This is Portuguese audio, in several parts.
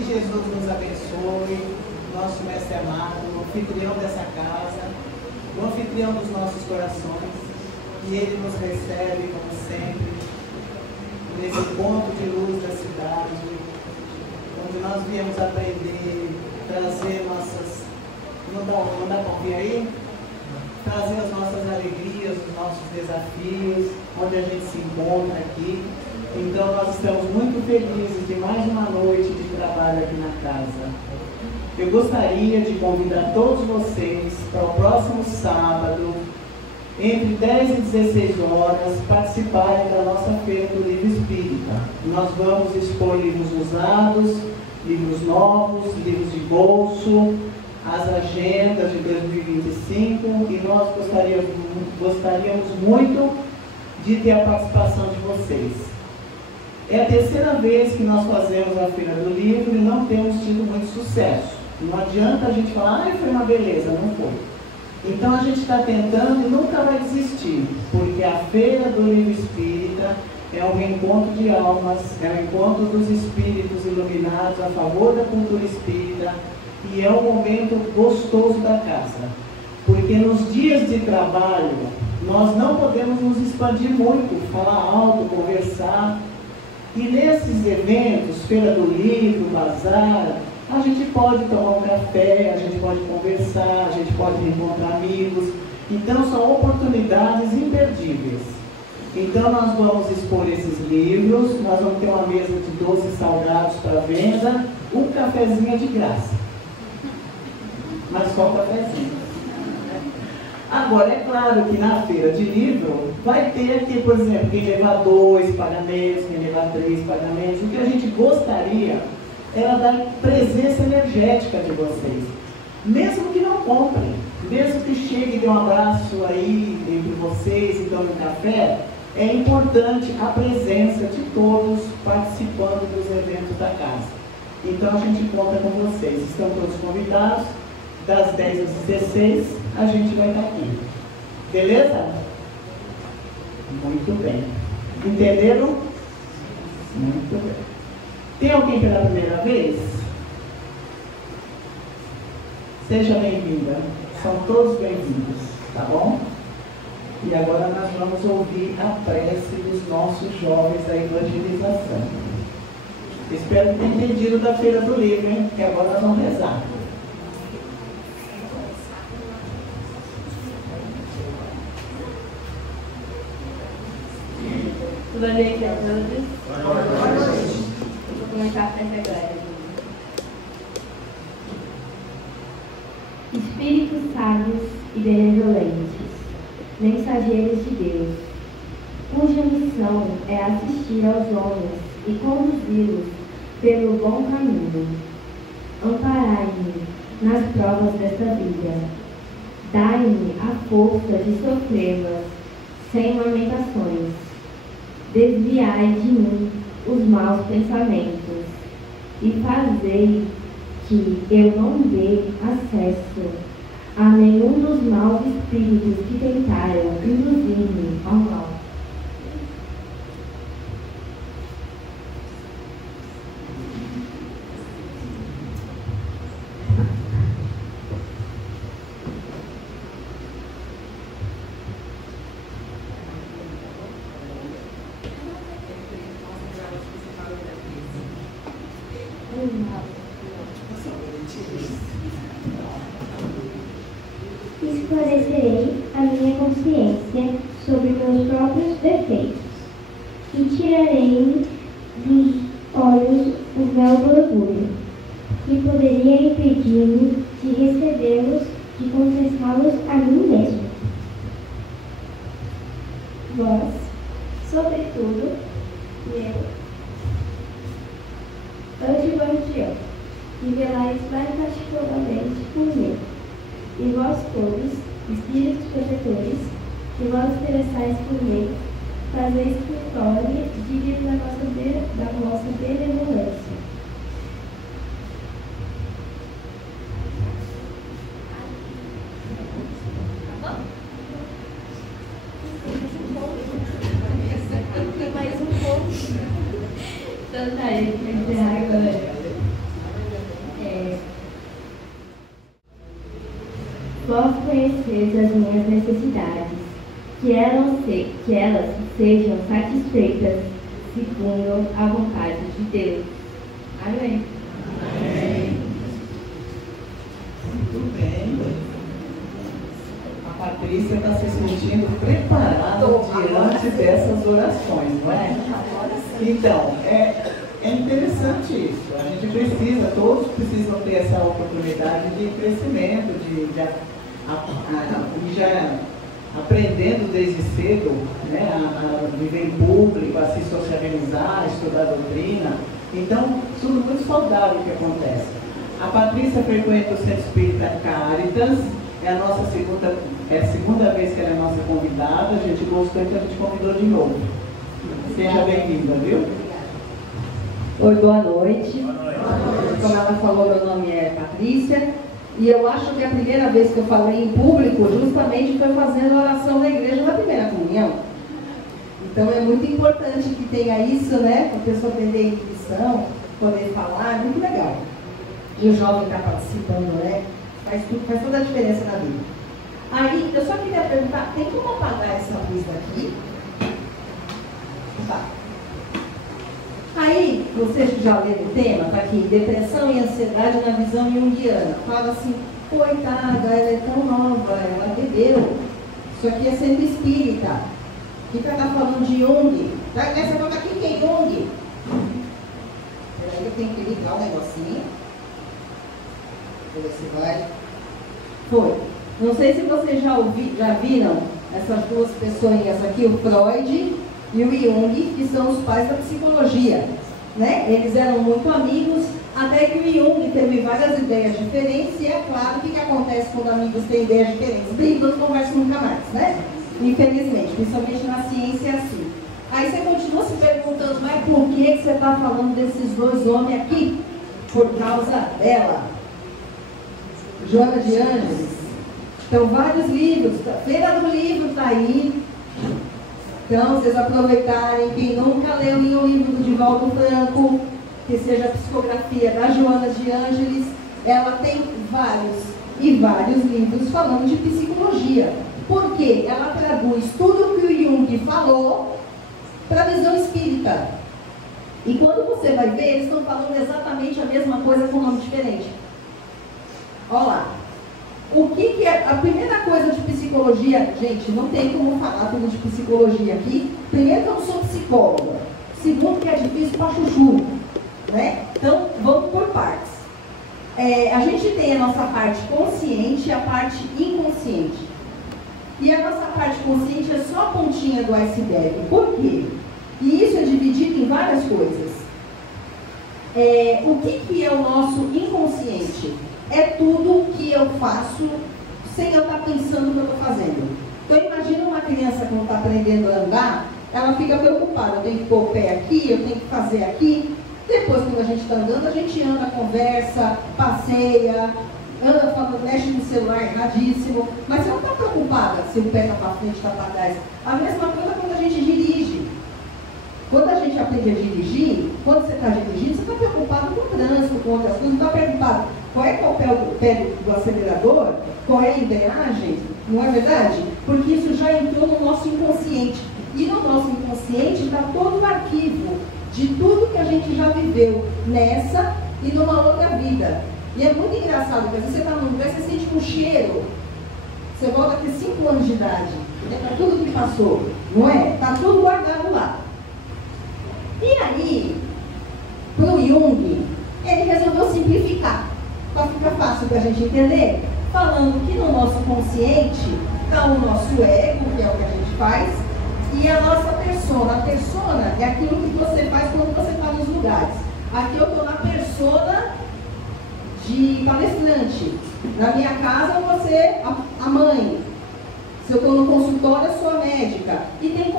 Que Jesus nos abençoe, nosso mestre amado, o anfitrião dessa casa, o anfitrião dos nossos corações, e Ele nos recebe, como sempre, nesse ponto de luz da cidade, onde nós viemos aprender, trazer nossas... Não dá para ouvir aí? Trazer as nossas alegrias, os nossos desafios, onde a gente se encontra aqui. Então nós estamos muito felizes de mais uma noite de trabalho aqui na casa. Eu gostaria de convidar todos vocês para o próximo sábado, entre 10 e 16 horas, participarem da nossa Feira do Livro Espírita. Nós vamos expor livros usados, livros novos, livros de bolso, as agendas de 2025, e nós gostaríamos muito de ter a participação de vocês. É a terceira vez que nós fazemos a Feira do Livro e não temos tido muito sucesso. Não adianta a gente falar, foi uma beleza, não foi. Então a gente está tentando e nunca vai desistir, porque a Feira do Livro Espírita é um reencontro de almas, é um encontro dos espíritos iluminados a favor da cultura espírita, e é um momento gostoso da casa. Porque nos dias de trabalho, nós não podemos nos expandir muito, falar alto, conversar. E nesses eventos, Feira do Livro, Bazar, a gente pode tomar um café, a gente pode conversar, a gente pode encontrar amigos. Então são oportunidades imperdíveis. Então nós vamos expor esses livros, nós vamos ter uma mesa de doces salgados para venda, um cafezinho de graça. Mas só um cafezinho. Agora, é claro que na feira de livro vai ter aqui, por exemplo, quem levar 2 pagamentos, quem levar 3 pagamentos. O que a gente gostaria era da presença energética de vocês. Mesmo que não comprem, mesmo que chegue e dê um abraço aí entre vocês e tomem um café, é importante a presença de todos participando dos eventos da casa. Então a gente conta com vocês. Estão todos convidados. Das 10 às 16, a gente vai estar aqui. Beleza? Muito bem. Entenderam? Muito bem. Tem alguém pela primeira vez? Seja bem-vinda. São todos bem-vindos, tá bom? E agora nós vamos ouvir a prece dos nossos jovens da evangelização. Espero que tenham entendido da Feira do Livro, hein? Porque agora nós vamos rezar. Boa noite a todos. Boa noite. Vou começar a frente agora. Espíritos sábios e benevolentes, mensageiros de Deus, cuja missão é assistir aos homens e conduzi-los pelo bom caminho. Amparai-me nas provas desta vida. Dai-me a força de sofrê-las sem lamentações. Desviai de mim os maus pensamentos e fazei que eu não dê acesso a nenhum dos maus espíritos que tentaram induzir-me ao mal. Esclarecerei a minha consciência sobre meus próprios defeitos e tirarei dos olhos o véu do orgulho, que poderia impedir-me de recebê-los, de confessá-los a mim mesmo. Vós, sobretudo, meu anti-guardião, e velais mais particularmente por mim. E vós todos, espíritos protetores, que vós interessais por mim, fazeis escritório digno da vossa benevolência. Então tá, gente vai encerrar agora. ofereço as minhas necessidades, que elas sejam satisfeitas segundo a vontade de Deus. Amém. Amém. Muito bem. A Patrícia está se sentindo preparada diante dessas orações, não é? Então, é interessante isso. A gente precisa, todos precisam ter essa oportunidade de crescimento, de já aprendendo desde cedo, né, a viver em público, a se socializar, a estudar doutrina. Então, tudo muito saudável que acontece. A Patrícia frequenta o Centro Espírita Caritas, é a segunda vez que ela é nossa convidada. A gente gostou, então a gente convidou de novo. Seja bem-vinda, viu? Oi, boa noite. Como ela falou, meu nome é Patrícia. E eu acho que a primeira vez que eu falei em público, justamente foi fazendo oração na igreja na primeira comunhão. Então é muito importante que tenha isso, né? Para a pessoa aprender a intuição, poder falar, é muito legal. E o jovem está participando, né? Faz toda a diferença na vida. Aí, eu só queria perguntar, tem como apagar essa luz daqui? Tá. Aí, vocês que já leram o tema, tá aqui, depressão e ansiedade na visão junguiana. Fala assim, coitada, ela é tão nova, ela bebeu. Isso aqui é centro espírita. Fica lá falando de Jung. Vai nessa boca aqui, que é Jung? Peraí, eu tenho que ligar o negocinho. Deixa eu ver se vai. Foi. Não sei se vocês já viram essas duas pessoinhas aqui, o Freud e o Jung, que são os pais da psicologia, né? Eles eram muito amigos, até que o Jung teve várias ideias diferentes, e é claro o que acontece quando amigos têm ideias diferentes. Brigam, não conversam nunca mais, né? Infelizmente, principalmente na ciência é assim. Aí você continua se perguntando, mas por que você está falando desses dois homens aqui? Por causa dela, Joana de Ângeles. Então, vários livros, Feira do Livro está aí. Então, vocês aproveitarem, quem nunca leu nenhum livro do Divaldo Franco, que seja a psicografia da Joana de Ângeles, ela tem vários livros falando de psicologia. Porque ela traduz tudo que o Jung falou para a visão espírita. E quando você vai ver, eles estão falando exatamente a mesma coisa com nome diferente. Olha lá. O que é a primeira coisa de psicologia? Gente, não tem como falar tudo de psicologia aqui. Primeiro que eu não sou psicóloga. Segundo que é difícil para chuchu, né? Então, vamos por partes. A gente tem a nossa parte consciente e a parte inconsciente. E a nossa parte consciente é só a pontinha do iceberg. Por quê? E isso é dividido em várias coisas. O que é o nosso inconsciente? É tudo que eu faço sem eu estar pensando no que eu estou fazendo. Então, imagina uma criança que não está aprendendo a andar, ela fica preocupada, eu tenho que pôr o pé aqui, eu tenho que fazer aqui. Depois, quando a gente está andando, a gente anda, conversa, passeia, anda falando, mexe no celular erradíssimo, mas você não está preocupada se o pé está para frente, está para trás. A mesma coisa quando a gente dirige. Quando a gente aprende a dirigir, quando você está dirigindo, você está preocupado com o trânsito, com outras coisas, não está preocupado qual é o pé do acelerador, qual é a embreagem, não é verdade? Porque isso já entrou no nosso inconsciente. E no nosso inconsciente está todo o arquivo de tudo que a gente já viveu nessa e numa outra vida. E é muito engraçado, porque às vezes você está num lugar, você sente um cheiro. Você volta aqui 5 anos de idade, lembra tudo que passou, não é? Está tudo guardado lá. E aí, para o Jung, ele resolveu simplificar, para ficar fácil para a gente entender, falando que no nosso consciente está o nosso ego, que é o que a gente faz, e a nossa persona. A persona é aquilo que você faz quando você está nos lugares. Aqui eu estou na persona de palestrante. Na minha casa eu vou ser a mãe. Se eu estou no consultório, eu sou a médica. E tem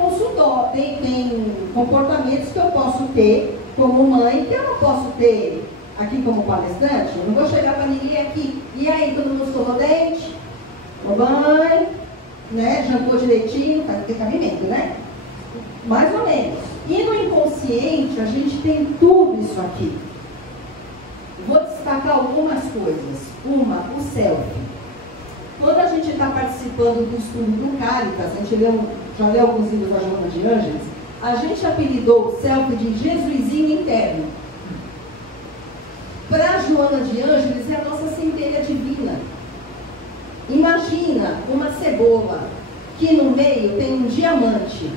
comportamentos que eu posso ter como mãe, que eu não posso ter aqui como palestrante. Eu não vou chegar para ninguém aqui. E aí, todo mundo escovou o dente, tomou banho, né? Jantou direitinho, tem cabimento, né? Mais ou menos. E no inconsciente, a gente tem tudo isso aqui. Vou destacar algumas coisas. Uma, o self. Quando a gente está participando do estudo do Caritas, a gente já leu alguns livros da Joana de Ângeles, a gente apelidou o selfie de Jesuizinho interno. Para a Joana de Ângeles é a nossa centelha divina. Imagina uma cebola que no meio tem um diamante.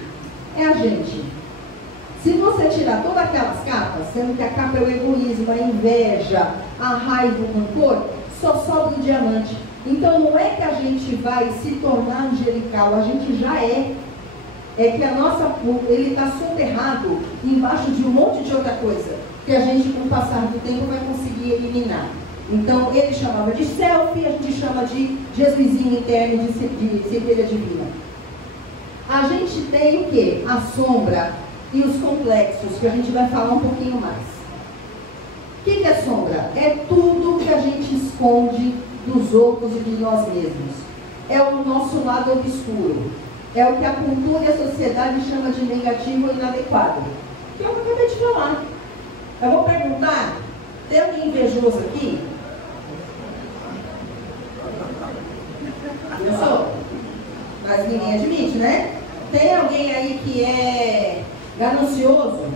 É a gente. Se você tirar todas aquelas capas, sendo que a capa é o egoísmo, a inveja, a raiva, o rancor, só sobra o diamante. Então não é que a gente vai se tornar angelical, a gente já é. É que ele está soterrado embaixo de um monte de outra coisa, que a gente, com o passar do tempo, vai conseguir eliminar. Então, ele chamava de selfie, a gente chama de Jesuizinho interno, de centelha divina. A gente tem o quê? A sombra e os complexos, que a gente vai falar um pouquinho mais. O que é sombra? É tudo que a gente esconde dos outros e de nós mesmos. É o nosso lado obscuro. É o que a cultura e a sociedade chama de negativo e inadequado. Que eu acabei de falar. Eu vou perguntar, tem alguém invejoso aqui? Eu sou. Mas ninguém admite, né? Tem alguém aí que é ganancioso?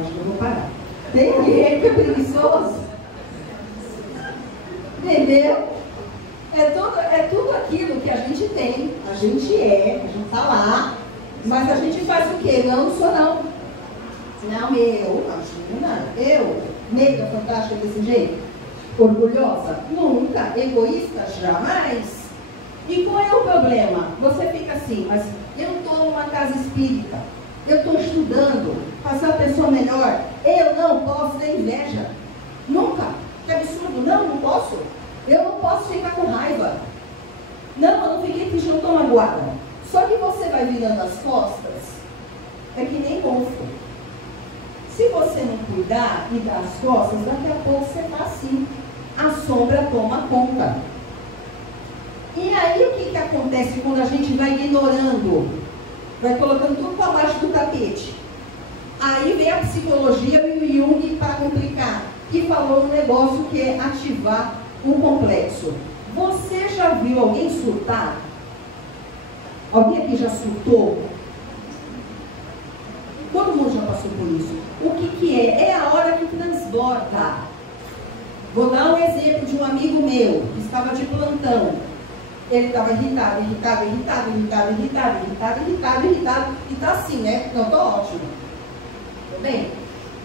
Acho que eu vou parar. Tem alguém aí que é preguiçoso? Entendeu? É tudo aquilo que a gente tem. A gente está lá. Mas a gente faz o quê? Não sou não. Não, imagina, mega fantástica desse jeito. Orgulhosa? Nunca. Egoísta? Jamais. E qual é o problema? Você fica assim, mas eu estou numa casa espírita, eu estou estudando, para ser uma pessoa melhor, eu não posso ter inveja. Nunca. Que absurdo. Não posso. Eu não posso ficar com raiva. Não, eu não fiquei porque eu estou magoada. Só que você vai virando as costas, é que nem golfo. Se você não cuidar e dar as costas, daqui a pouco você está assim. A sombra toma conta. E aí o que acontece quando a gente vai ignorando? Vai colocando tudo para baixo do tapete. Aí vem a psicologia e o Jung para complicar. Que falou um negócio que é ativar o complexo. Você já viu alguém surtar? Alguém aqui já surtou? Todo mundo já passou por isso. O que é? É a hora que transborda. Vou dar um exemplo de um amigo meu que estava de plantão. Ele estava irritado. E está assim, né? Não, estou ótimo. Tudo bem?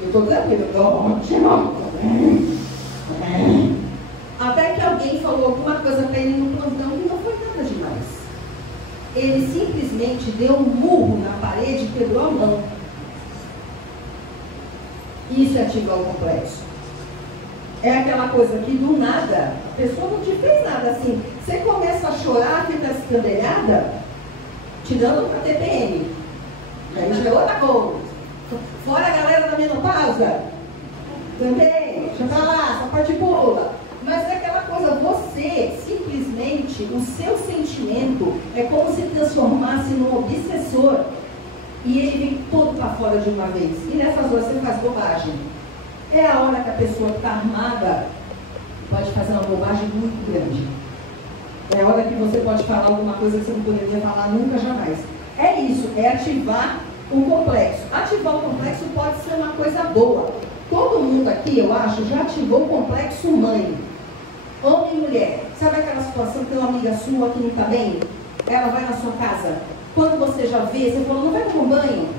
Eu estou tranquilo, estou ótimo. Até que alguém falou alguma coisa para ele no plantão que não foi nada demais. Ele simplesmente deu um murro na parede e quebrou a mão. Isso é ativar o complexo. É aquela coisa que do nada, a pessoa não te fez nada assim. Você começa a chorar, fica escandelhada, te dando para TPM. Aí já é outra coisa. Fora a galera da menopausa. Também, deixa pra lá, essa parte pula. Mas é aquela coisa, você simplesmente, o seu sentimento é como se transformasse num obsessor e ele vem todo para fora de uma vez. E nessas horas você faz bobagem. É a hora que a pessoa que está armada pode fazer uma bobagem muito grande. É a hora que você pode falar alguma coisa que você não poderia falar nunca, jamais. É isso, é ativar o complexo. Ativar o complexo pode ser uma coisa boa. Todo mundo aqui, eu acho, já ativou o complexo mãe. Homem e mulher. Sabe aquela situação que tem uma amiga sua que não está bem? Ela vai na sua casa. Quando você já vê, você fala, não vai tomar um banho?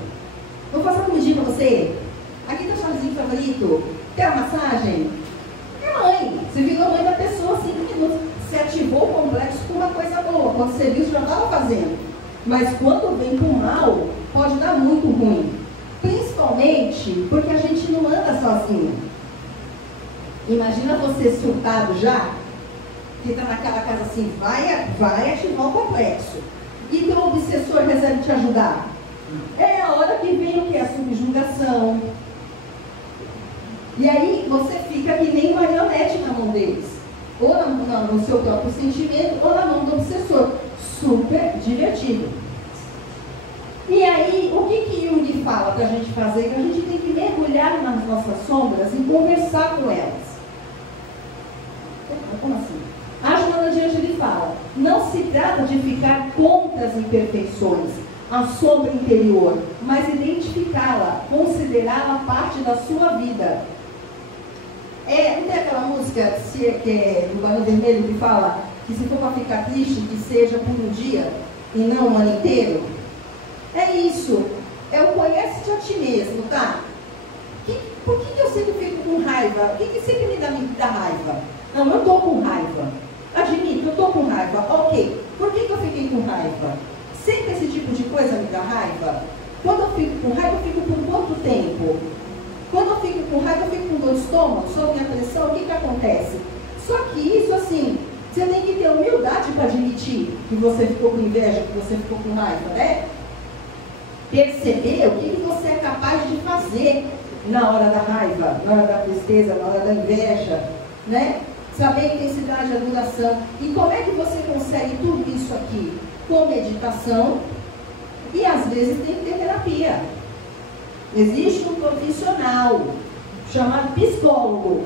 Vou passar comidinha para você? Aqui está o chazinho favorito? Quer uma massagem? É mãe. Você virou mãe da pessoa 5 minutos. Você ativou o complexo com uma coisa boa. Quando você viu, você já estava fazendo. Mas quando vem com mal, pode dar muito ruim. Principalmente porque a gente não anda sozinho. Imagina você surtado já, que está naquela casa assim, vai ativar o complexo. E teu obsessor resolve te ajudar. É a hora que vem o que? A subjugação. E aí você fica que nem marionete na mão deles. Ou no seu próprio sentimento, ou na mão do obsessor. Super divertido. E aí, o que Jung fala para a gente fazer? Que a gente tem que mergulhar nas nossas sombras e conversar com elas. Como assim? A Joana de Ângeles ele fala, não se trata de ficar contra as imperfeições, a sombra interior, mas identificá-la, considerá-la parte da sua vida. Não tem aquela música que é do Barão Vermelho que fala que se for para ficar triste, que seja por um dia e não um ano inteiro? É isso. É o conhece-te a ti mesmo, tá? Por que eu sempre fico com raiva? O que sempre me dá raiva? Não, eu estou com raiva. Admito, eu estou com raiva. Ok. Por que eu fiquei com raiva? Sempre esse tipo de coisa me dá raiva? Quando eu fico com raiva, eu fico por quanto tempo? Quando eu fico com raiva, eu fico com dor de estômago, sobe minha pressão, o que acontece? Só que isso, assim, você tem que ter humildade para admitir que você ficou com inveja, que você ficou com raiva, né? Perceber o que você é capaz de fazer na hora da raiva, na hora da tristeza, na hora da inveja, né? Saber a intensidade, a duração. E como é que você consegue tudo isso aqui? Com meditação e às vezes tem que ter terapia. Existe um profissional chamado psicólogo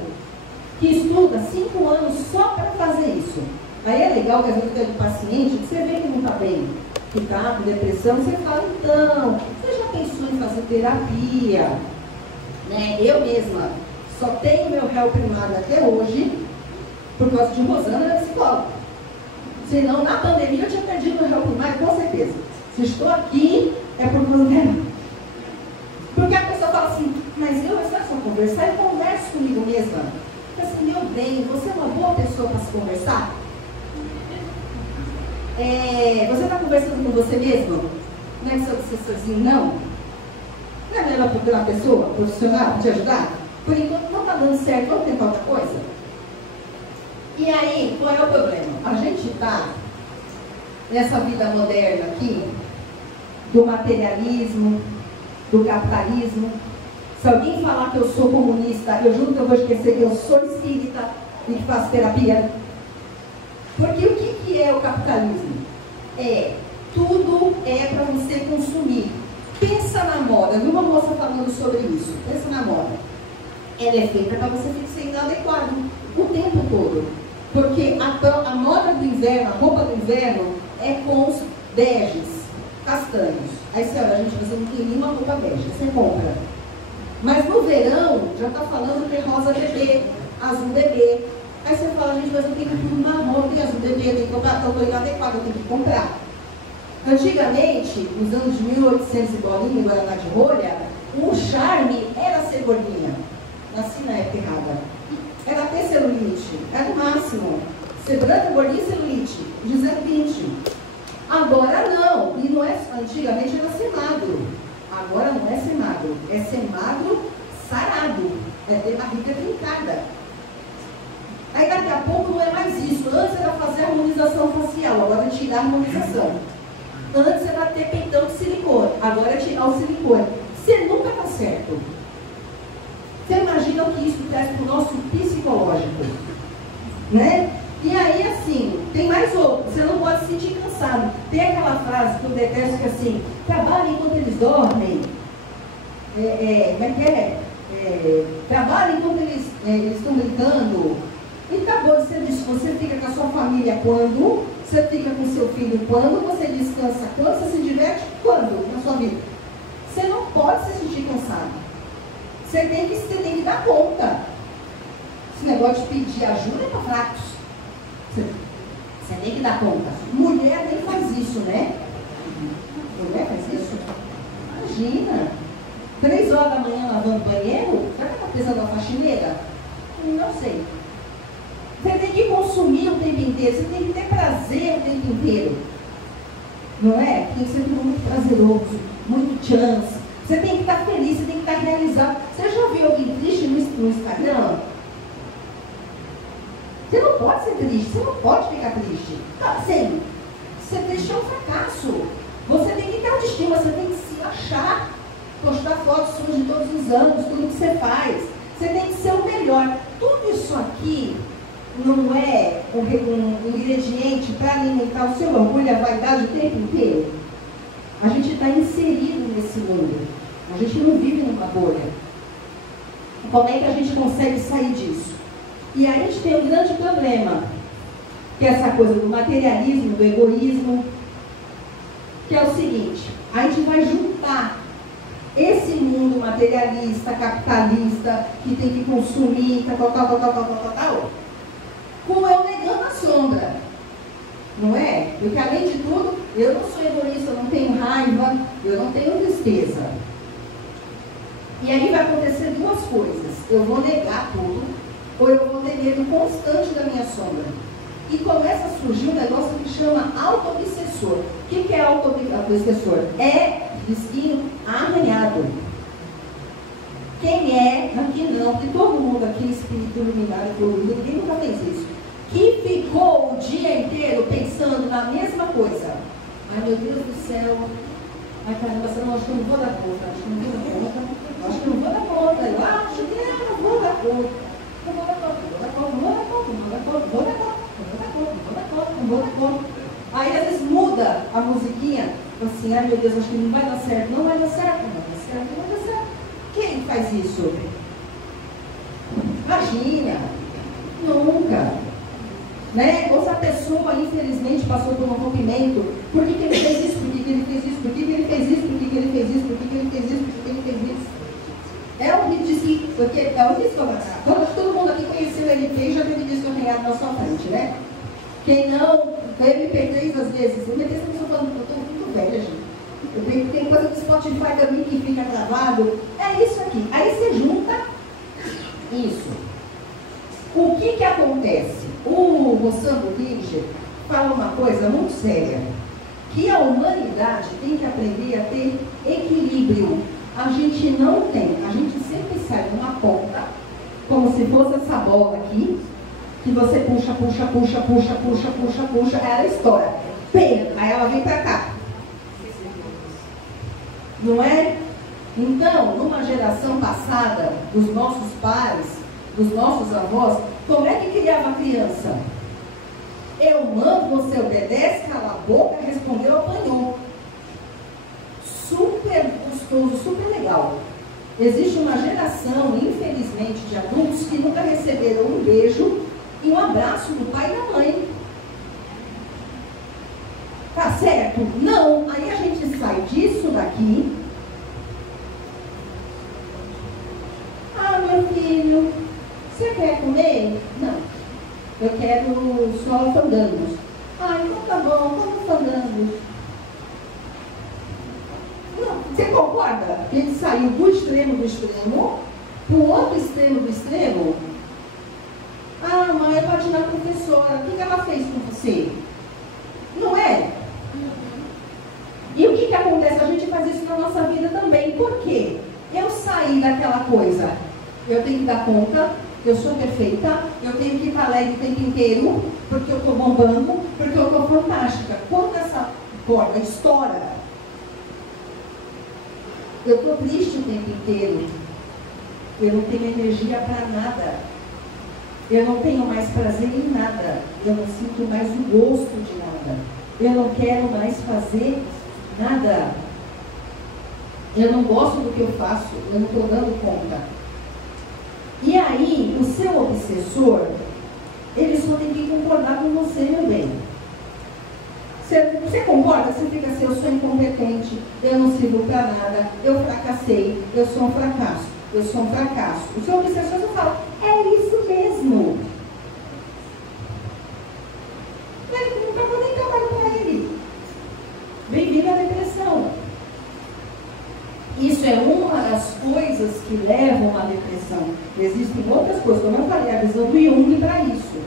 que estuda 5 anos só para fazer isso. Aí é legal que às vezes tem um paciente que você vê que não está bem, que está com depressão, você fala, então, você já pensou em fazer terapia? Né? Eu mesma só tenho meu réu primário até hoje por causa de Rosana, minha psicóloga. Senão, na pandemia, eu tinha perdido meu réu primário, com certeza. Se estou aqui, é por causa dela. Porque a pessoa fala assim, mas eu, é só conversar, eu converso comigo mesma. Eu assim, meu bem, você é uma boa pessoa para se conversar? Você está conversando com você mesmo? Não é seu assessorzinho, não? Não é melhor procurar uma pessoa profissional para te ajudar? Por enquanto não está dando certo, vamos tentar outra coisa? E aí, qual é o problema? A gente está nessa vida moderna aqui, do materialismo, do capitalismo. Se alguém falar que eu sou comunista, eu juro que eu vou esquecer que eu sou espírita e que faço terapia. Porque o que é o capitalismo? Tudo é para você consumir. Pensa na moda. Eu vi uma moça falando sobre isso. Pensa na moda. Ela é feita para você ser inadequado o tempo todo. Porque a moda do inverno, a roupa do inverno é com os beges, castanhos. Aí você olha, gente, você não tem nenhuma roupa bege, você compra. Mas no verão, já está falando que é rosa bebê, azul bebê. Aí você fala, gente, mas eu tenho tudo marrom, tem azul bebê, tem que comprar, então eu estou inadequado, eu tenho que comprar. Antigamente, nos anos de 1800 e bolinha, Guaraná de rolha, o charme era ser gordinha. Nasci na época errada. Era ter celulite, era o máximo. Ser branca, gordinha e celulite, dizendo 20. Agora não, e não é, antigamente era ser magro. Agora não é ser magro, é ser magro sarado, é ter barriga trincada. Aí daqui a pouco não é mais isso. Antes era fazer a harmonização facial, agora é tirar a harmonização. Antes era ter peitão de silicone, agora é tirar o silicone. Você nunca está certo. Você imagina o que isso traz para o nosso psicológico, né? E aí, assim, tem mais outro. Você não pode se sentir cansado. Tem aquela frase que eu detesto que é assim, trabalhem enquanto eles dormem. Como é que é? Trabalhem enquanto eles estão brincando. E acabou, você diz, você fica com a sua família quando? Você fica com seu filho quando? Você descansa quando? Você se diverte quando na sua vida? Você não pode se sentir cansado. Você tem que dar conta. Esse negócio de pedir ajuda é para fracos. Você tem que dar conta. Mulher nem faz isso, né? Mulher faz isso? Imagina. 3 horas da manhã lavando banheiro? Será que está precisando uma faxineira? Não sei. Você tem que consumir o tempo inteiro. Você tem que ter prazer o tempo inteiro. Não é? Tem que ser tudo muito prazeroso, muito chance. Você tem que estar feliz, você tem que estar realizado. Você já viu alguém triste no Instagram? Você não pode ser triste, você não pode ficar triste. Assim, ser triste é um fracasso. Você tem que ter autoestima, você tem que se achar, postar fotos suas de todos os anos, tudo que você faz. Você tem que ser o melhor. Tudo isso aqui não é um ingrediente para alimentar o seu orgulho e a vaidade o tempo inteiro. A gente está inserido nesse mundo. A gente não vive numa bolha. Como é que a gente consegue sair disso? E aí a gente tem um grande problema, que é essa coisa do materialismo, do egoísmo, que é o seguinte: a gente vai juntar esse mundo materialista, capitalista, que tem que consumir, tal, com eu negando a sombra, não é? Porque além de tudo, eu não sou egoísta, eu não tenho raiva, eu não tenho tristeza. E aí vai acontecer duas coisas: eu vou negar tudo, ou eu vou ter medo constante da minha sombra. E começa a surgir um negócio que chama auto-obsessor. O que é auto-obsessor? É risquinho arranhado. Quem é, aqui não, porque todo mundo aqui é espírito iluminado, ninguém nunca fez isso, que ficou o dia inteiro pensando na mesma coisa. Ai, meu Deus do céu, ai caramba, eu acho que eu não vou dar conta, acho que eu não vou dar conta, acho que eu não vou dar conta, eu acho que eu não vou dar conta, não vou dar conta, não vou dar conta, não vou dar conta, não vou dar conta, não vou dar conta, não vou dar conta, não vou dar conta, não vou dar conta. Aí às vezes muda a musiquinha, assim, ai meu Deus, acho que não vai dar certo, não vai dar certo, não vai dar certo, não vai dar certo. Quem faz isso? Imagina, nunca. Né? Ou se a pessoa, infelizmente, passou por um rompimento, por que ele fez isso, por que ele fez isso, por que ele fez isso, por que ele fez isso, por que ele fez isso, por que ele fez isso. É um risco, porque é um risco. Todo mundo aqui conheceu o LP e já teve disco arranhado na sua frente, né? Quem não, MP3 às vezes, MP3 eu estou falando, eu estou muito velha, gente. Tem coisa do Spotify também que fica gravado. É isso aqui. Aí você junta isso. O que acontece? O Rossam Budimir fala uma coisa muito séria, que a humanidade tem que aprender a ter equilíbrio. A gente não tem, a gente sempre sai numa ponta, como se fosse essa bola aqui, que você puxa, aí ela estoura. Pem, aí ela vem pra cá. Não é? Então, numa geração passada, dos nossos pais, dos nossos avós, como é que criava a criança? Eu mando, você obedece, cala a boca, respondeu, apanhou. Super gostoso, super legal. Existe uma geração, infelizmente, de adultos que nunca receberam um beijo e um abraço do pai e da mãe. Tá certo? Não. Aí a gente sai disso daqui. Ah, meu filho, você quer comer? Não. Eu quero só fandangos. Ah, então tá bom, como fandangos? Não. Você concorda? Que ele saiu do extremo para o outro extremo do extremo? Ah, mãe, eu bati na professora. O que ela fez com você? Não é? E o que acontece? A gente faz isso na nossa vida também. Por quê? Eu saí daquela coisa. Eu tenho que dar conta, eu sou perfeita, eu tenho que estar alegre o tempo inteiro, porque eu estou bombando, porque eu estou fantástica. Quando essa corda estoura, eu estou triste o tempo inteiro. Eu não tenho energia para nada. Eu não tenho mais prazer em nada. Eu não sinto mais o gosto de nada. Eu não quero mais fazer nada. Eu não gosto do que eu faço. Eu não estou dando conta. E aí, o seu obsessor, ele só tem que concordar com você, meu bem. Você concorda? Você fica assim, eu sou incompetente, eu não sirvo para nada, eu fracassei, eu sou um fracasso, eu sou um fracasso. O seu obsessor só fala, é isso mesmo. Ele não está fazendo trabalho para ele. Bem-vindo à depressão. Isso é uma das coisas que levam à depressão. Existem outras coisas, como eu falei, a visão do Jung para isso.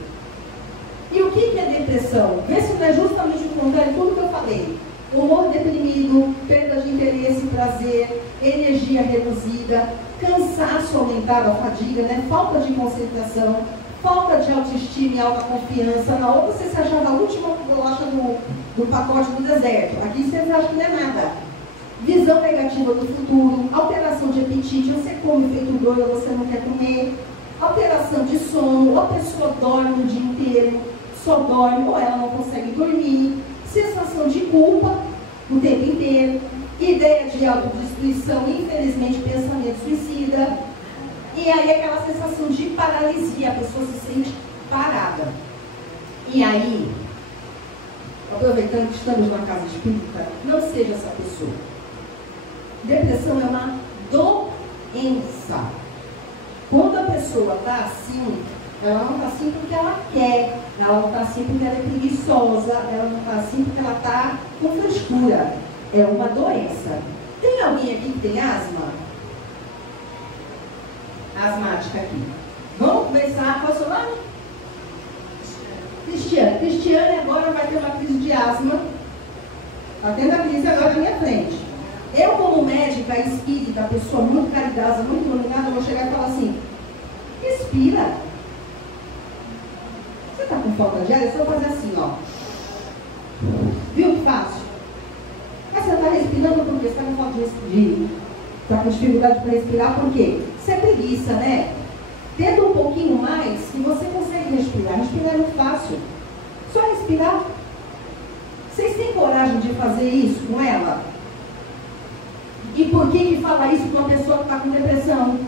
E o que é depressão? Vê se não é justamente o contrário de tudo que eu falei. Humor deprimido, perda de interesse, prazer, energia reduzida, cansaço aumentado, a fadiga, né? Falta de concentração, falta de autoestima e autoconfiança. Na outra você se achava a última bolacha do pacote do deserto. Aqui você acha que não é nada. Visão negativa do futuro, alteração de apetite, você come feito doido, você não quer comer, alteração de sono, a pessoa dorme o dia inteiro, só dorme ou ela não consegue dormir, sensação de culpa o tempo inteiro, ideia de autodestruição, infelizmente pensamento suicida, e aí aquela sensação de paralisia, a pessoa se sente parada. E aí, aproveitando que estamos na casa espírita, não seja essa pessoa. Depressão é uma doença. Quando a pessoa está assim, ela não está assim porque ela quer, ela não está assim porque ela é preguiçosa, ela não está assim porque ela está com frescura. É uma doença. Tem alguém aqui que tem asma? Asmática aqui. Vamos começar. Qual é o seu nome? Cristiane. Cristiane agora vai ter uma crise de asma. Está tendo a crise agora na minha frente. Eu, como médica espírita, pessoa muito caridosa, muito iluminada, vou chegar e falar assim: respira. Você está com falta de ar? Eu só vou fazer assim, ó. Viu que fácil? Mas você está respirando por quê? Você está com falta de respirar? Está com dificuldade para respirar por quê? Isso é preguiça, né? Tendo um pouquinho mais, que você consegue respirar. Respirar é muito fácil. Só respirar. Vocês têm coragem de fazer isso com ela? E por que fala isso para uma pessoa que está com depressão?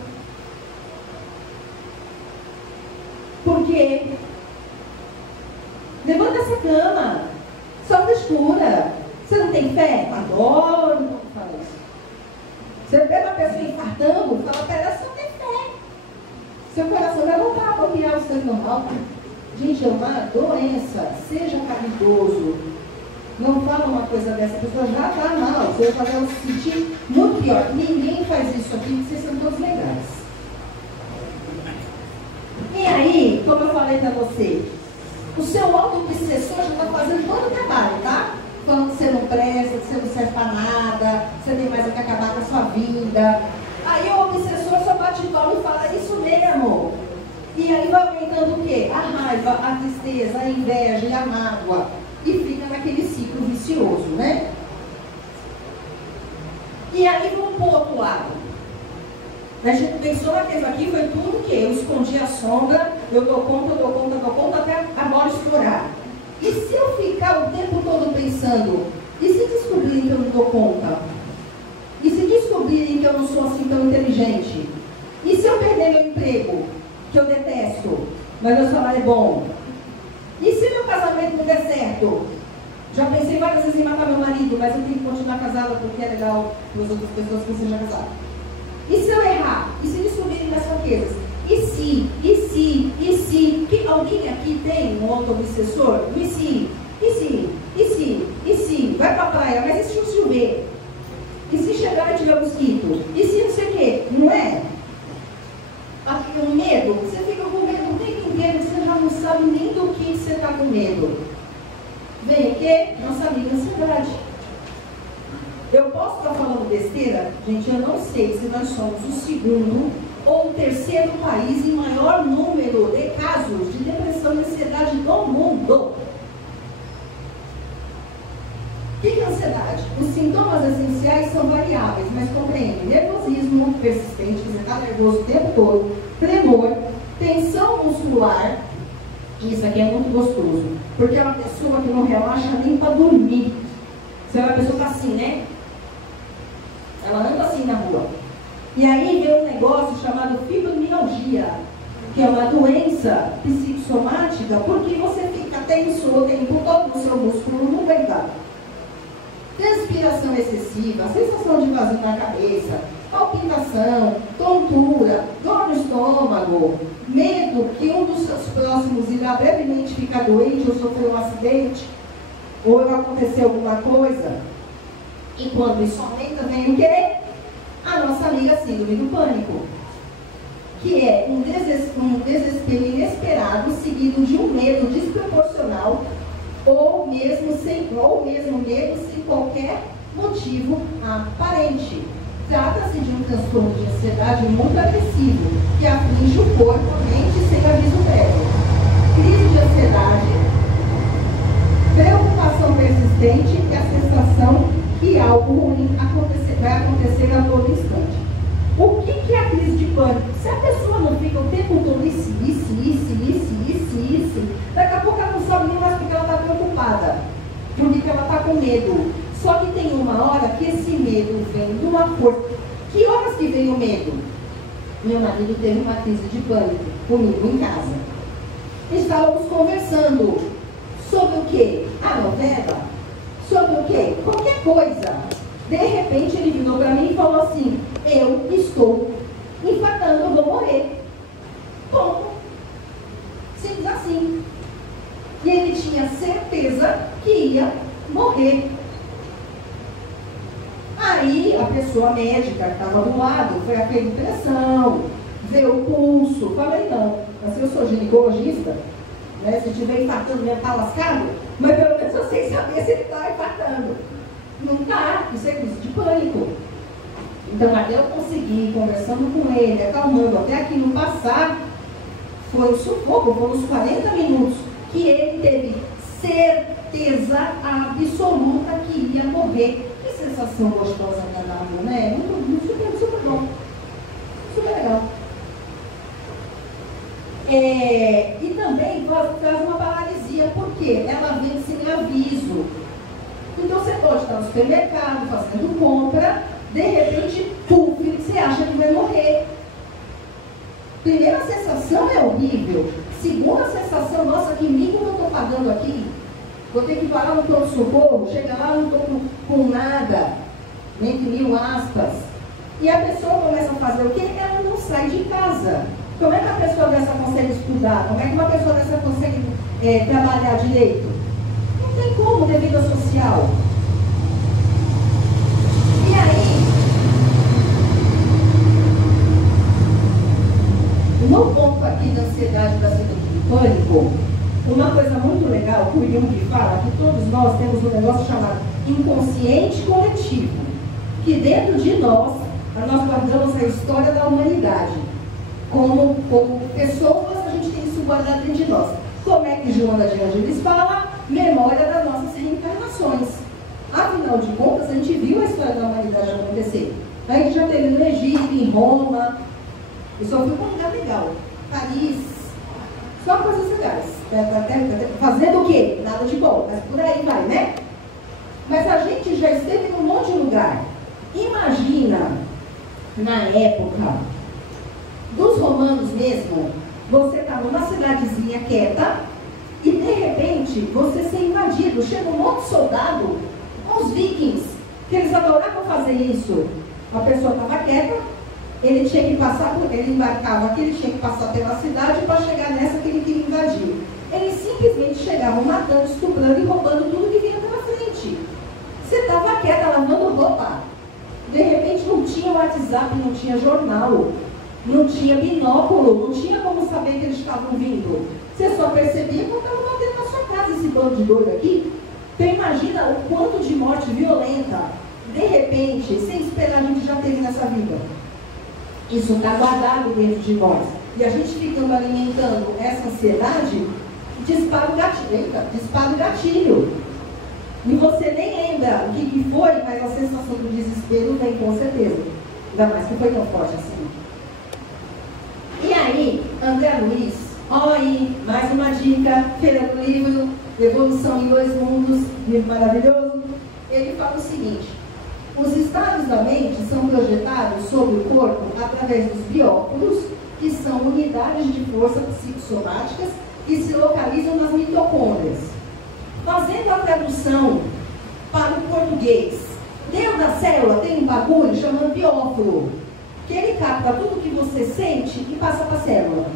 Porque levanta essa cama, só frescura. Você não tem fé? Adoro quando fala isso. Você vê uma pessoa infartando, fala para ela, só tem fé. Seu coração vai voltar a bombear o sangue normal. Gente, é uma doença. Seja caridoso. Não fala uma coisa dessa, a pessoa já está mal. Você vai fazer ela se sentir muito pior. Ninguém faz isso aqui, porque vocês são todos legais. E aí, como eu falei para você, o seu auto-obsessor já está fazendo todo o trabalho, tá? Falando que você não presta, que você não serve para nada, que você tem mais a que acabar com a sua vida. Aí o obsessor só bate palma e fala, isso mesmo. E aí vai aumentando o quê? A raiva, a tristeza, a inveja e a mágoa. E fica naquele ciclo vicioso, né? E aí vamos para o outro lado. A gente pensou naquilo aqui, foi tudo o quê? Eu escondi a sombra, eu dou conta, até a bola estourar. E se eu ficar o tempo todo pensando, e se descobrirem que eu não dou conta? E se descobrirem que eu não sou assim tão inteligente? E se eu perder meu emprego, que eu detesto, mas meu salário é bom? E se meu casamento não der certo? Já pensei várias vezes em matar meu marido, mas eu tenho que continuar casada porque é legal para as outras pessoas que sejam casadas. E se eu errar? E se descobrirem minhas fraquezas? E se? Que alguém aqui tem um auto-obsessor? E se? Vai pra praia, mas e se chover? E se chegar e tiver mosquito? E se não sei o quê? Não é? Aqui o medo, você fica com medo o tempo inteiro, você já não sabe nem do que você está com medo. Vem o quê? Nossa amiga ansiedade. Eu posso estar falando besteira? Gente, eu não sei se nós somos o segundo ou o terceiro país em maior número de casos de depressão e ansiedade do mundo. O que é ansiedade? Os sintomas essenciais são variáveis, mas compreendem nervosismo persistente, você está nervoso o tempo todo, tremor, tensão muscular. Isso aqui é muito gostoso, porque é uma pessoa que não relaxa nem para dormir. Você é uma pessoa que está assim, né? Ela anda assim na rua. E aí vem um negócio chamado fibromialgia, que é uma doença psicossomática, porque você fica tenso o tempo todo no seu músculo, não aguenta. Transpiração excessiva, sensação de vazio na cabeça, palpitação, tontura, dor no estômago, medo que um dos seus próximos irá brevemente ficar doente ou sofrer um acidente, ou acontecer alguma coisa. E quando isso aumenta, vem o quê? A nossa amiga síndrome do pânico, que é um desespero inesperado seguido de um medo desproporcional ou mesmo medo sem qualquer motivo aparente. Trata-se de um transtorno de ansiedade muito agressivo, que aflige o corpo, a mente sem aviso prévio. Crise de ansiedade, preocupação persistente e a sensação que algo ruim vai acontecer a todo instante. O que é a crise de pânico? Se a pessoa não fica o tempo todo isso, daqui a pouco ela não sabe nem mais porque ela está preocupada, porque ela está com medo. Só que tem uma hora que esse medo vem de uma força. Que horas que vem o medo? meu marido teve uma crise de pânico comigo em casa. Estávamos conversando sobre o quê? A novela? Sobre o quê? Qualquer coisa. De repente ele virou para mim e falou assim: eu estou infartando, eu vou morrer. Ponto. Simples assim. E ele tinha certeza que ia morrer. Aí a pessoa médica que estava do lado foi aquela impressão, vê o pulso. Falei, não, assim, eu sou ginecologista, né? Se estiver infartando mesmo, está lascado, mas pelo menos eu sei saber se ele está infartando. Não está, isso é crise de pânico. Então até eu conseguir, conversando com ele, acalmando, até aquilo passar, foi um sufoco, foram uns 40 minutos que ele teve certeza absoluta que ia morrer. Que sensação gostosa, agradável, né? Muito super bom. Super legal. E também traz uma paralisia, porque ela vem sem aviso. Então você pode estar no supermercado fazendo compra, de repente, você acha que vai morrer. Primeira sensação é horrível. Segunda sensação, nossa, que mínimo eu estou pagando aqui. Vou ter que parar no pronto-socorro, chega lá, não estou com nada, entre 1000 aspas. E a pessoa começa a fazer o quê? Ela não sai de casa. Como é que a pessoa dessa consegue estudar? Como é que uma pessoa dessa consegue trabalhar direito? Não tem como, ter vida social. E aí, no ponto aqui da ansiedade da síndrome do pânico, uma coisa muito legal que o Jung fala, que todos nós temos um negócio chamado inconsciente coletivo, que dentro de nós guardamos a história da humanidade. Como pessoas, a gente tem isso guardado dentro de nós. Como é que Joana de Ângeles fala? Memória das nossas reencarnações. Afinal de contas, a gente viu a história da humanidade acontecer. A gente já teve no Egito, em Roma. Eu só fui um lugar legal. Paris. Só coisas legais. Fazendo o quê? Nada de bom. Mas por aí vai, né? Mas a gente já esteve em um monte de lugar. Imagina, na época dos romanos mesmo, você está numa cidadezinha quieta e de repente você ser invadido. Chega um monte de soldado, uns vikings, que eles adoravam fazer isso. A pessoa estava quieta, ele tinha que passar, ele embarcava aqui, ele tinha que passar pela cidade para chegar nessa que ele queria invadir. Eles simplesmente chegavam matando, estuprando e roubando tudo que vinha pela frente. Você estava quieta, lavando roupa. De repente não tinha WhatsApp, não tinha jornal, não tinha binóculo, não tinha como saber que eles estavam vindo. Você só percebia quando estava batendo na sua casa esse bando de doido aqui. Então imagina o quanto de morte violenta, de repente, sem esperar, a gente já teve nessa vida. Isso está guardado dentro de nós. E a gente ficando alimentando essa ansiedade, dispara o gatilho. Eita, dispara o gatilho. E você nem lembra o que foi, mas a sensação do desespero vem com certeza. Ainda mais que foi tão forte assim. E aí, André Luiz, olha aí, mais uma dica, Feira do Livro, Evolução em 2 Mundos, livro maravilhoso. Ele fala o seguinte: os estados da mente são projetados sobre o corpo através dos biópodos, que são unidades de força psicossomáticas que se localizam nas mitocôndrias. Fazendo a tradução para o português, dentro da célula tem um bagulho chamado biófilo, que ele capta tudo que você sente e passa para a célula.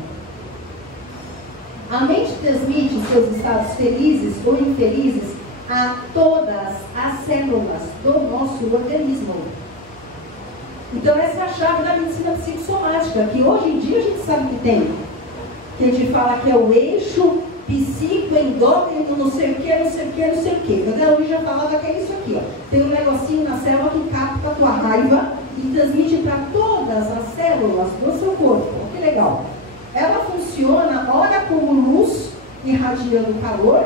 A mente transmite seus estados felizes ou infelizes a todas as células do nosso organismo. Então essa é a chave da medicina psicossomática, que hoje em dia a gente sabe que tem. Que a gente fala que é o eixo psicoendócrino, não sei o que, não sei o que, não sei o que. André Luiz já falava que é isso aqui, ó. Tem um negocinho na célula que capta a tua raiva e transmite para todas as células do seu corpo. Que legal. Ela funciona, ora como luz, irradiando calor,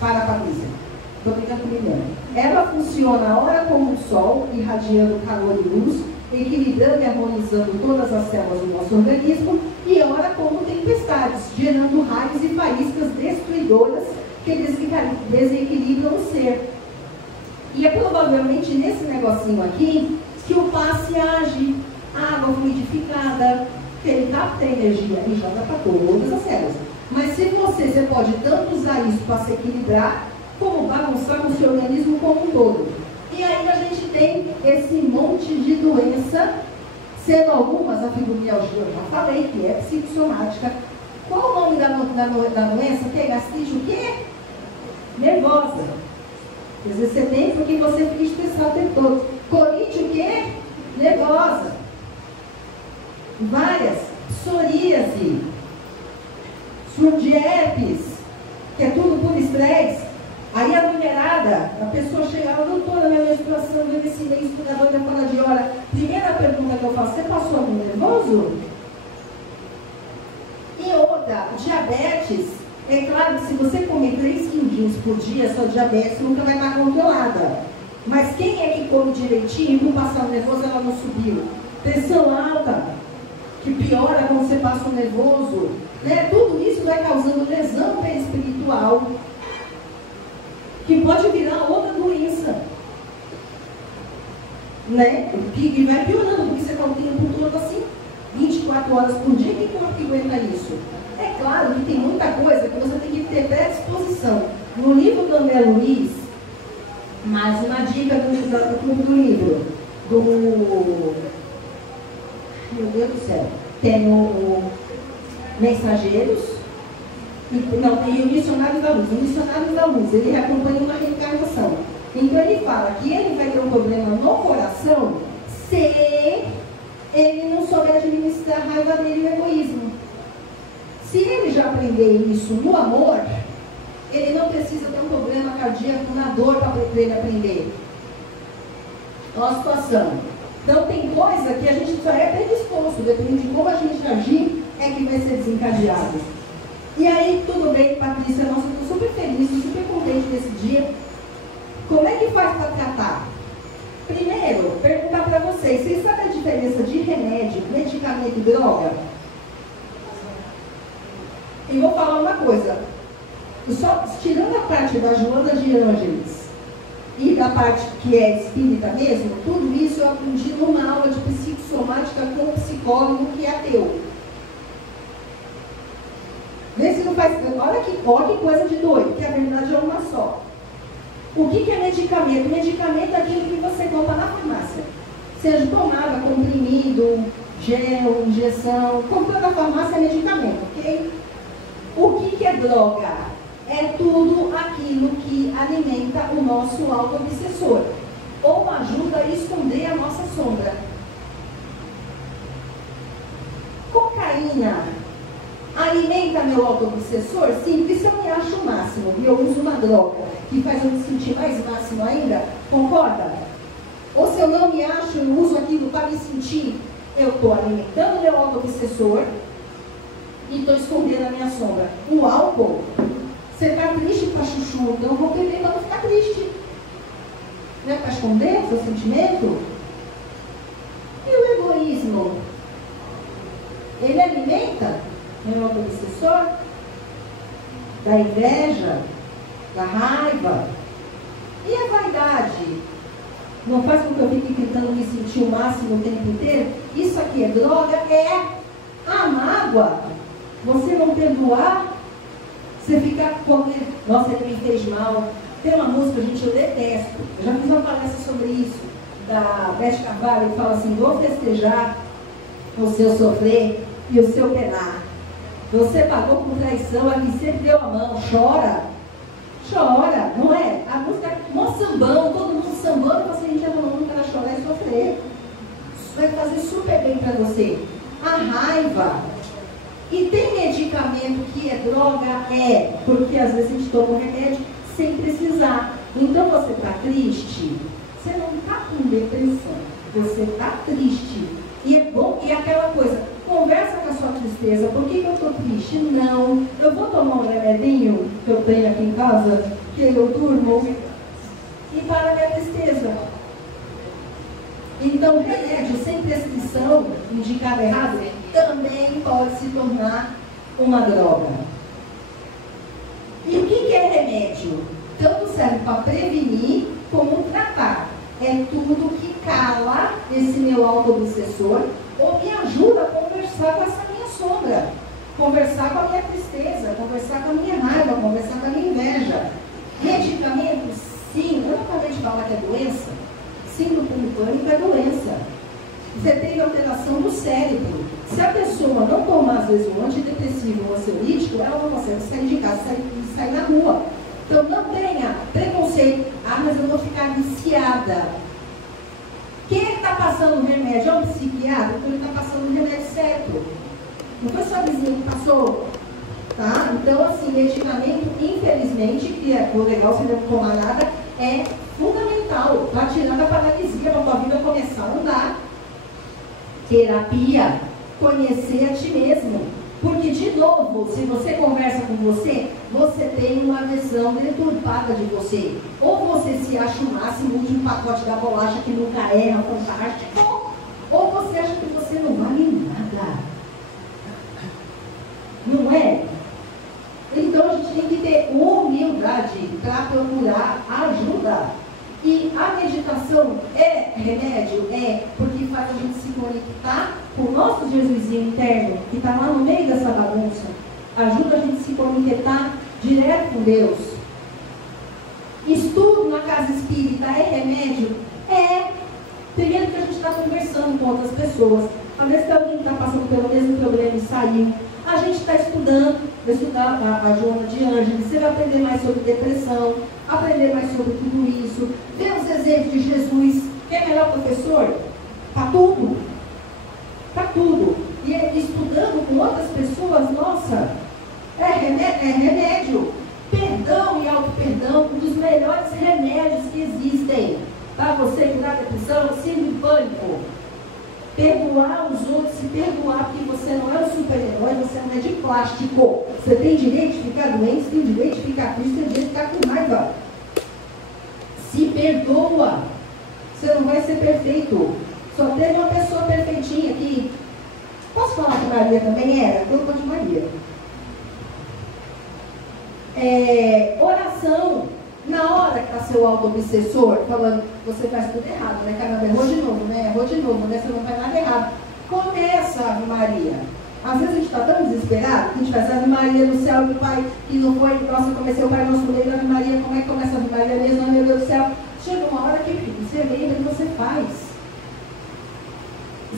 para a Patrícia. Estou brincando com Milena. Ela funciona, ora como o sol, irradiando calor e luz, equilibrando e harmonizando todas as células do nosso organismo, e ora como tempestades, gerando raios e faíscas destruidoras que desequilibram o ser. E é provavelmente nesse negocinho aqui que o passe age. amplificada, que ele capta energia e joga para todas as células. Mas se você pode tanto usar isso para se equilibrar, como bagunçar com o seu organismo como um todo. E aí a gente tem esse monte de doença, sendo algumas a fibromialgia, eu já falei, que é psicossomática. Qual o nome da doença? Que é gastrite o quê? Nervosa. Às vezes você tem porque você fica estressado o tempo todo. Colite o quê? Nervosa. Várias. Psoríase. Surto de herpes, que é tudo por estresse. Aí a mulherada, a pessoa chega lá, doutora, minha menstruação, eu ensinei estudador da fora de hora. Primeira pergunta que eu faço, você passou algum nervoso? E outra, diabetes. É claro que se você comer 3 quindins por dia, sua diabetes nunca vai estar controlada. Mas quem é que come direitinho e não passar o nervoso, ela não subiu? Pressão alta, que piora quando você passa o nervoso. Né? Tudo isso vai causando lesão perispiritual, que pode virar outra doença. Né? Que vai piorando, porque você está o tempo todo assim, 24 horas por dia, quem corpo que aguenta isso? É claro que tem muita coisa que você tem que ter predisposição. No livro do André Luiz, mais uma dica do livro, meu Deus do céu, tem o Mensageiros, não, tem o Missionário da Luz. O Missionário da Luz, ele acompanha uma reencarnação. Então ele fala que ele vai ter um problema no coração se ele não souber administrar a raiva dele e o egoísmo. Se ele já aprender isso no amor, ele não precisa ter um problema cardíaco na dor para ele aprender. Olha a situação. Então tem coisa que a gente só é predisposto, depende de como a gente agir, é que vai ser desencadeado. E aí, tudo bem, Patrícia, nossa, eu estou super feliz, super contente desse dia. Como é que faz para tratar? Primeiro, perguntar para vocês sabem a diferença de remédio, medicamento e droga? E vou falar uma coisa, só tirando a parte da Joana de Ângeles e da parte que é espírita mesmo, tudo isso eu aprendi numa aula de psicossomática com um psicólogo que é ateu. Vê se não faz. Olha que coisa de doido, que a verdade é uma só. O que é medicamento? Medicamento é aquilo que você compra na farmácia. Seja tomada, comprimido, gel, injeção, comprando na farmácia é medicamento, ok? O que é droga? É tudo aquilo que alimenta o nosso auto-obsessor, ou ajuda a esconder a nossa sombra. Cocaína alimenta meu auto-obsessor? Sim, porque se eu me acho o máximo e eu uso uma droga que faz eu me sentir mais máximo ainda, concorda? Ou se eu não me acho e uso aquilo para me sentir, eu estou alimentando meu auto-obsessor e estou escondendo a minha sombra. O álcool, você está triste para chuchu, então eu vou beber para não ficar triste. Não é para esconder o seu sentimento? E o egoísmo? Ele alimenta meu auto-obsessor? Da inveja? Da raiva? E a vaidade? Não faz com que eu fique tentando me sentir o máximo o tempo inteiro? Isso aqui é droga? É. A mágoa? Você não perdoar? Você ficar com ele, nossa, ele me fez mal. Tem uma música, gente, eu detesto. Eu já fiz uma palestra sobre isso, da Beth Carvalho, que fala assim: vou festejar o seu sofrer e o seu penar. Você pagou por traição, a quem sempre deu a mão. Chora. Chora, não é? A música é um sambão, todo mundo sambando, você gente não para chorar e sofrer. Isso vai fazer super bem para você. A raiva. E tem medicamento que é droga? É, porque às vezes a gente toma um remédio sem precisar. Então você está triste, você não está com depressão, você está triste. E é bom, e aquela coisa, conversa com a sua tristeza. Por que eu estou triste? Não, eu vou tomar um remedinho que eu tenho aqui em casa, que eu durmo, e para a minha tristeza. Então, remédio sem prescrição, indicado errado, também pode se tornar uma droga. E o que é remédio? Tanto serve para prevenir como tratar. é tudo que cala esse meu auto-obsessor ou me ajuda a conversar com essa minha sombra, conversar com a minha tristeza, conversar com a minha raiva, conversar com a minha inveja. Medicamentos, sim, eu acabei de falar que é doença. Síndrome do pânico é doença. Você tem alteração do cérebro. Se a pessoa não tomar, às vezes, um antidepressivo ou um ansiolítico, ela não consegue sair de casa, sair na rua. Então, não tenha preconceito. Ah, mas eu vou ficar viciada. Quem está passando o remédio é um psiquiatra, porque ele está passando o remédio certo. Não foi só vizinho que passou. Tá? Então, assim, medicamento, infelizmente, que é legal, você não tomar nada, é fundamental para tirar da paralisia, para a tua vida começar a andar. Terapia, conhecer a ti mesmo. Porque, de novo, se você conversa com você, você tem uma visão deturpada de você. Ou você se acha o máximo de um pacote da bolacha que nunca erra, fantástico, ou você acha que você não vale nada. Não é? Então, a gente tem que ter humildade para procurar ajuda. E a meditação é remédio? É, porque faz a gente se conectar com o nosso Jesusinho interno, que está lá no meio dessa bagunça. Ajuda a gente a se conectar direto com Deus. Estudo na casa espírita é remédio? É. Primeiro que a gente está conversando com outras pessoas. Às vezes alguém está passando pelo mesmo problema e saiu. A gente está estudando, vai estudar a Joana de Ângeles, você vai aprender mais sobre depressão, aprender mais sobre tudo isso, ver os exemplos de Jesus. Quem é melhor professor? Para tudo. Para tudo. E estudando com outras pessoas, nossa, é remédio. Perdão e auto-perdão, um dos melhores remédios que existem. Para você curar depressão, síndrome do pânico. Perdoar os outros, se perdoar, porque você não é um super-herói, você não é de plástico. Você tem direito de ficar doente, você tem direito de ficar triste, você tem direito de ficar com raiva. Se perdoa. Você não vai ser perfeito. Só teve uma pessoa perfeitinha aqui. Posso falar que Maria também era? Eu vou de Maria. Oração. Na hora que está seu auto-obsessor falando, você faz tudo errado, né? Caramba, errou de novo, né? Você não faz nada errado. Começa a Ave Maria. Às vezes a gente está tão desesperado que a gente faz Ave Maria no céu do Pai, que não foi, nossa, comecei o Pai Nosso Meio da Ave Maria, como é que começa a Ave Maria mesmo? Meu Deus do céu. Chega uma hora que você lembra que você faz.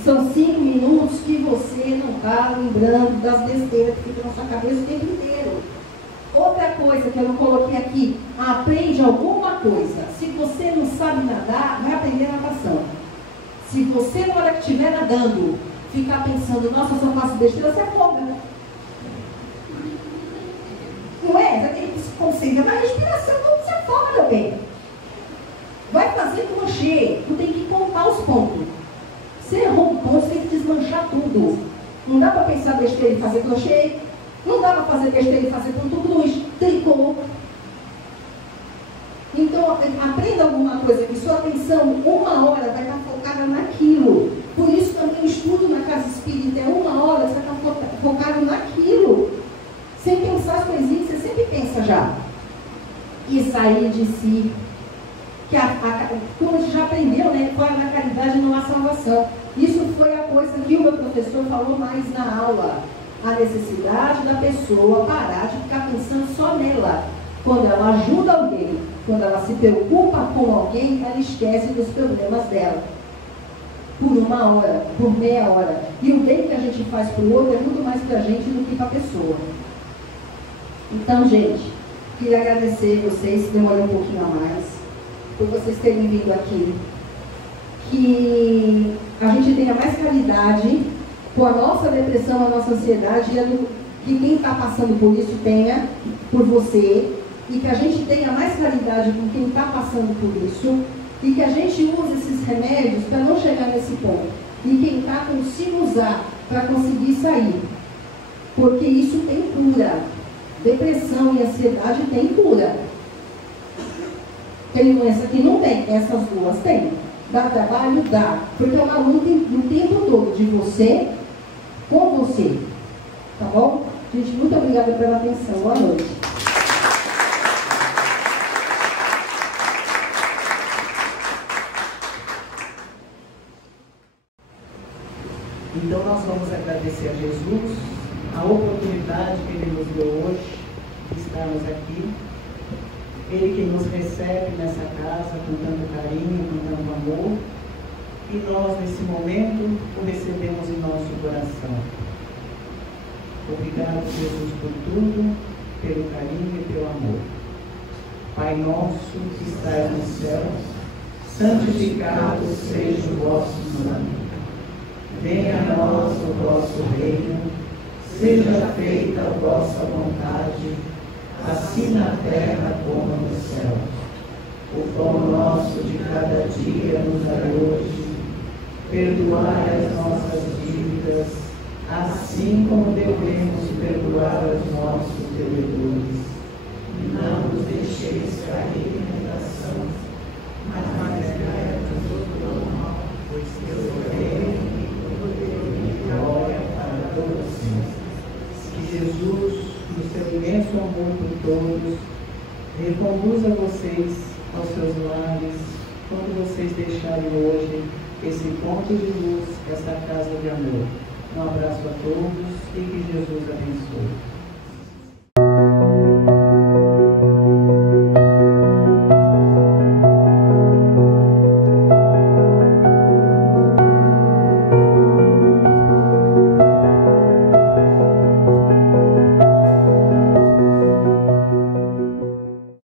São 5 minutos que você não está lembrando das besteiras que ficam na sua cabeça o tempo inteiro. Outra coisa que eu não coloquei aqui, aprende alguma coisa. Se você não sabe nadar, vai aprender natação. Se você, na hora que estiver nadando, ficar pensando, nossa, eu só faço besteira, você afoga. Não é? Você tem que se concentrar na respiração, como você afoga, meu bem. Vai fazer crochê, tu tem que contar os pontos. Você errou um ponto, você tem que desmanchar tudo. Não dá para pensar besteira e fazer crochê. Não dá para fazer besteira e fazer ponto cruz, tricô. Então, aprenda alguma coisa que sua atenção, 1 hora, vai estar focada naquilo. Por isso também o estudo na casa espírita é 1 hora, você vai estar focado naquilo. Sem pensar as coisinhas, você sempre pensa já. E sair de si. Como a gente já aprendeu, né? Fora da caridade não há salvação. Isso foi a coisa que o meu professor falou mais na aula. A necessidade da pessoa parar de ficar pensando só nela. Quando ela ajuda alguém, quando ela se preocupa com alguém, ela esquece dos problemas dela. Por 1 hora, por meia hora. E o bem que a gente faz para o outro é muito mais para a gente do que para a pessoa. Então, gente, queria agradecer vocês, demorei um pouquinho a mais, por vocês terem vindo aqui. Que a gente tenha mais caridade com a nossa depressão, a nossa ansiedade, que quem está passando por isso tenha por você, e que a gente tenha mais caridade com quem está passando por isso, e que a gente use esses remédios para não chegar nesse ponto, e quem está consiga usar para conseguir sair, porque isso tem cura. Depressão e ansiedade tem cura. Tem doença que não tem, essas duas tem. Dá trabalho? Dá, porque é uma luta o tempo todo de você com você. Tá bom? Gente, muito obrigada pela atenção. Boa noite. Então nós vamos agradecer a Jesus a oportunidade que Ele nos deu hoje de estarmos aqui. Ele que nos recebe nessa casa com tanto carinho, com tanto amor. E nós, nesse momento, o recebemos em nosso coração. Obrigado, Jesus, por tudo, pelo carinho e pelo amor. Pai nosso que estás no céu, santificado seja o vosso nome. Venha a nós o vosso reino, seja feita a vossa vontade, assim na terra como no céu. O pão nosso de cada dia nos dai hoje. Perdoai as nossas dívidas, assim como devemos perdoar aos nossos devedores. E não nos deixeis cair em tentação, mas livrai-nos do mal, pois teu reino e poder e glória para todos sempre. Que Jesus, no seu imenso amor por todos, reconduza vocês aos seus lares, quando vocês deixarem hoje esse ponto de luz, essa casa de amor. Um abraço a todos e que Jesus abençoe.